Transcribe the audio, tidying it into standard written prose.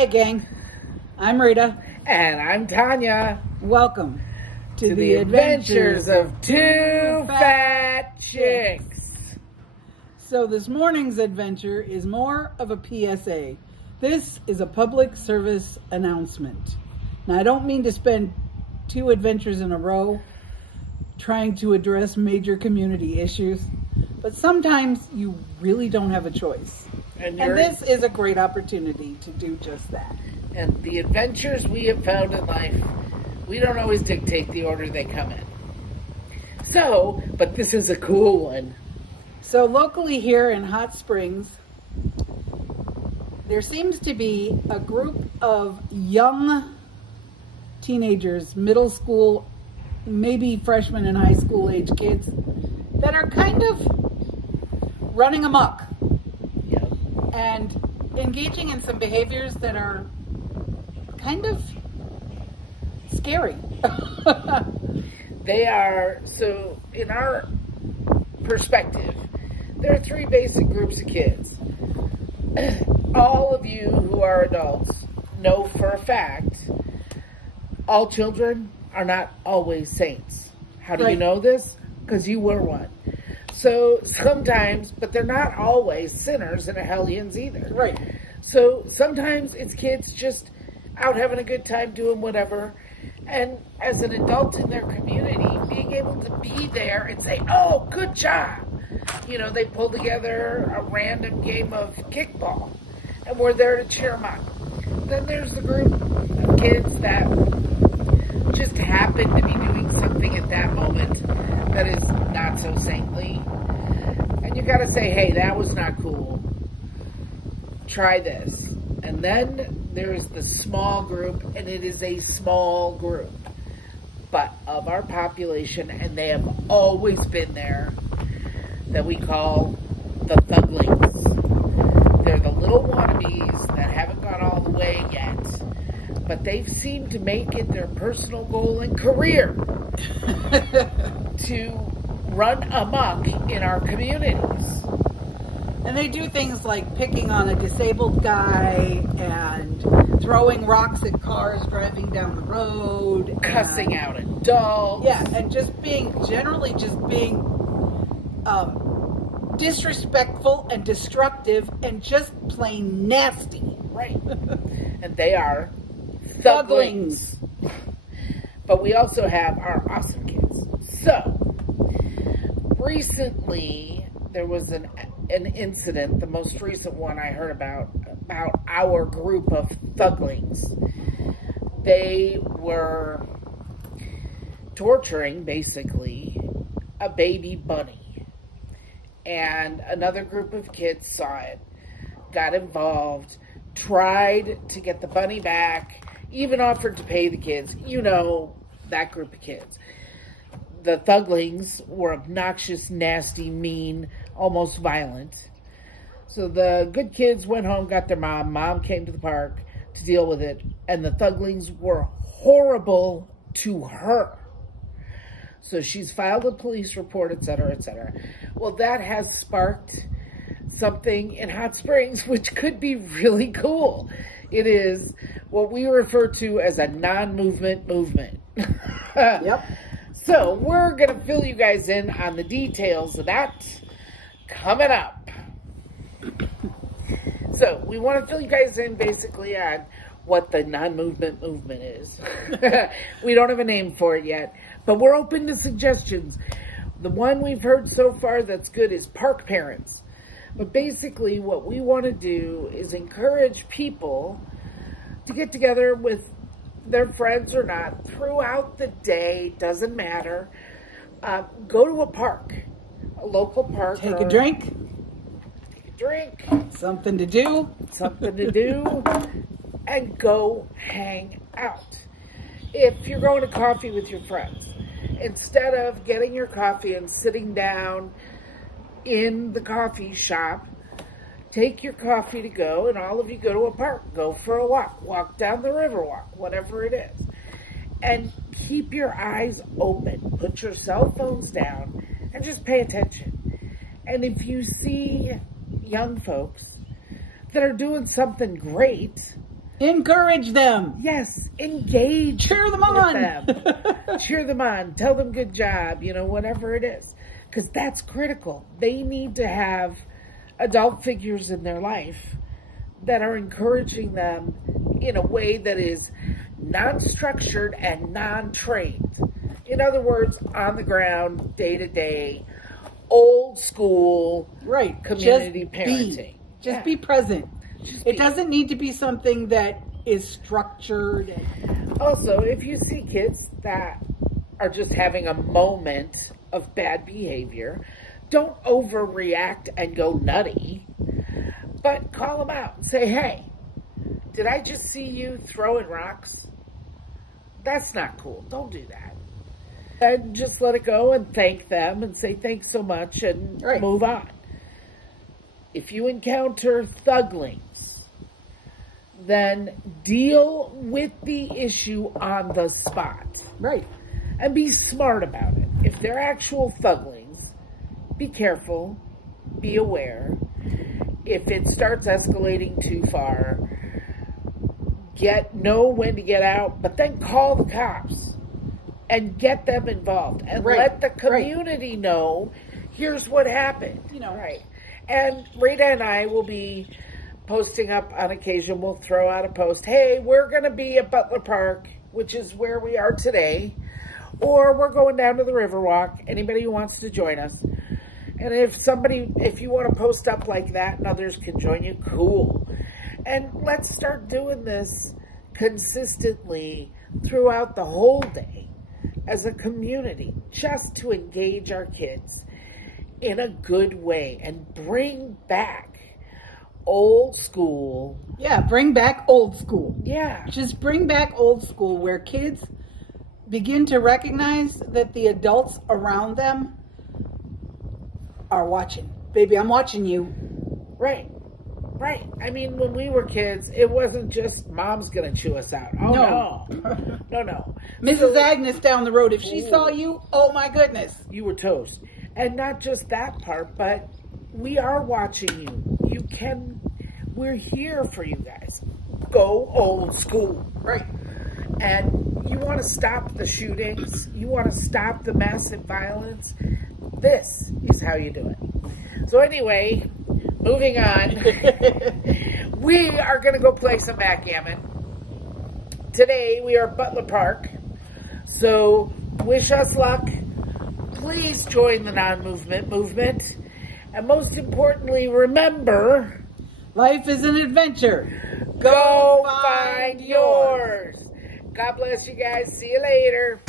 Hey gang, I'm Rita. And I'm Tanya. Welcome to the adventures of two fat chicks. So this morning's adventure is more of a PSA. This is a public service announcement. Now I don't mean to spend two adventures in a row trying to address major community issues, but sometimes you really don't have a choice. And this is a great opportunity to do just that. And the adventures we have found in life, we don't always dictate the order they come in. So, but this is a cool one. So locally here in Hot Springs, there seems to be a group of young teenagers, middle school, maybe freshman and high school age kids that are kind of running amok. And engaging in some behaviors that are kind of scary. They are, so in our perspective, there are three basic groups of kids. All of you who are adults know for a fact, all children are not always saints. How do you know this? Because you were one. So sometimes, but they're not always sinners and hellions either. Right. So sometimes it's kids just out having a good time doing whatever. And as an adult in their community, being able to be there and say, oh, good job. You know, they pull together a random game of kickball and we're there to cheer them on. Then there's the group of kids that just happen to be doing something at that moment that is not so saintly. And you gotta say, hey, that was not cool. Try this. And then there's the small group, and it is a small group, but of our population, and they have always been there, that we call the Thug-lings. They're the little wannabes that haven't gone all the way yet, but they've seemed to make it their personal goal and career to run amok in our communities. And they do things like picking on a disabled guy and throwing rocks at cars driving down the road. Cussing out adults. Yeah, and just being, generally just being disrespectful and destructive and just plain nasty. Right. And they are Thug-lings. But we also have our awesome kids. So, recently, there was an incident, the most recent one I heard about our group of Thug-lings. They were torturing, basically, a baby bunny. And another group of kids saw it, got involved, tried to get the bunny back, even offered to pay the kids. You know, that group of kids. The Thug-lings were obnoxious, nasty, mean, almost violent. So the good kids went home, got their mom. Mom came to the park to deal with it. And the Thug-lings were horrible to her. So she's filed a police report, etc., etc. Well, that has sparked something in Hot Springs, which could be really cool. It is what we refer to as a non-movement movement. Yep. So we're going to fill you guys in on the details of that coming up. So we want to fill you guys in basically on what the non-movement movement is. We don't have a name for it yet, but we're open to suggestions. The one we've heard so far that's good is park parents. But basically what we want to do is encourage people to get together with their friends or not throughout the day, doesn't matter. Go to a park, a local park. Take a drink. Take a drink. Something to do. Something to do. And go hang out. If you're going to coffee with your friends, instead of getting your coffee and sitting down in the coffee shop, take your coffee to go, and all of you go to a park. Go for a walk. Walk down the river walk, whatever it is. And keep your eyes open. Put your cell phones down and just pay attention. And if you see young folks that are doing something great, Encourage them. Yes, engage. Cheer them with on. them. Cheer them on. Tell them good job, you know, whatever it is. Because that's critical. They need to have adult figures in their life that are encouraging them in a way that is non-structured and non-trained. In other words, on the ground, day-to-day, old school, right, community parenting. Just be present. It doesn't need to be something that is structured. Also, if you see kids that are just having a moment of bad behavior, don't overreact and go nutty, but call them out and say, hey, did I just see you throwing rocks? That's not cool. Don't do that. And just let it go and thank them and say thanks so much and move on. If you encounter thug-lings, then deal with the issue on the spot. Right. And be smart about it. If they're actual thug-lings, be careful, be aware. If it starts escalating too far, know when to get out, but then call the cops and get them involved and let the community know, here's what happened. You know, And Rita and I will be posting up on occasion. We'll throw out a post. Hey, we're going to be at Butler Park, which is where we are today. Or we're going down to the Riverwalk. Anybody who wants to join us. And if you want to post up like that and others can join you, cool. And let's start doing this consistently throughout the whole day as a community, just to engage our kids in a good way and bring back old school. Yeah, bring back old school. Yeah. Just bring back old school where kids begin to recognize that the adults around them are watching. Baby, I'm watching you. Right. Right. I mean, when we were kids, it wasn't just mom's going to chew us out. Oh, no. No. Mrs. Agnes down the road, if she saw you, oh my goodness. You were toast. And not just that part, but we are watching you. We're here for you guys. Go old school. Right. And you want to stop the shootings. You want to stop the massive violence. This is how you do it. So anyway, moving on. We are going to go play some backgammon. Today we are at Butler Park. So wish us luck. Please join the non-movement movement. And most importantly, remember, life is an adventure. Go find yours. God bless you guys. See you later.